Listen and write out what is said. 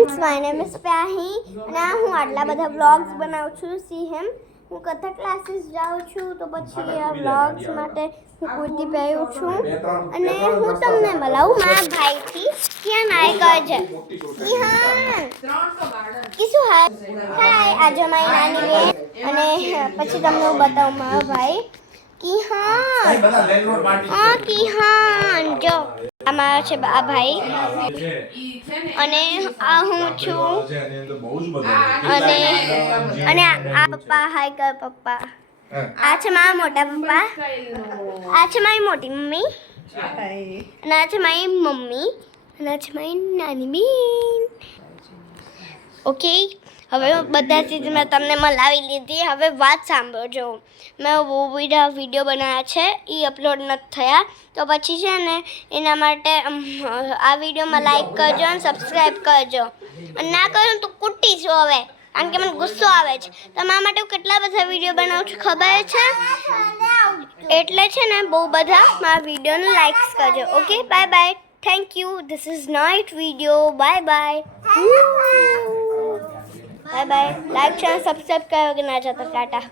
Friends my name is પ્યાહી અને હું આટલા બધા વ્લોગ્સ બનાવું છું સી હેમ હું કથક ક્લાસીસ જાઉં છું તો પછી આ વ્લોગ્સ માટે હું કુર્તી પહેરું છું અને હું તમને મળાવું મારા ભાઈથી ક્યાં નાય ગજે ઈહાન કીશું હાય આજે મારી નાની બેન અને પછી તમને હું બતાવું મારા ભાઈ કિહાન જો અમારા છે આ ભાઈ અને આ હું છું અને આ પપ્પા હાય કર પપ્પા આ છે મારા મોટા પપ્પા આ છે મારી મોટી મમ્મી અને આ છે મારી મમ્મી અને આ છે મારી નાની બેન ઓકે હવે બધા ચીજ મેં તમને મલાવી લીધી હવે વાત સાંભળજો મેં બહુ બધા વિડીયો બનાવ્યા છે એ અપલોડ નથી થયા તો પછી છે ને એના માટે આ વિડીયોમાં લાઈક કરજો અને સબસ્ક્રાઈબ કરજો અને ના કરો તો કૂટીશું હવે કારણ કે મને ગુસ્સો આવે છે તમારા માટે હું કેટલા બધા વિડીયો બનાવું છું ખબર છે એટલે છે ને બહુ બધા મારા વિડીયોને લાઈક્સ કરજો okay bye bye thank you this is night video bye bye bye bye like channel subscribe करोगे ना चाहता टाटा।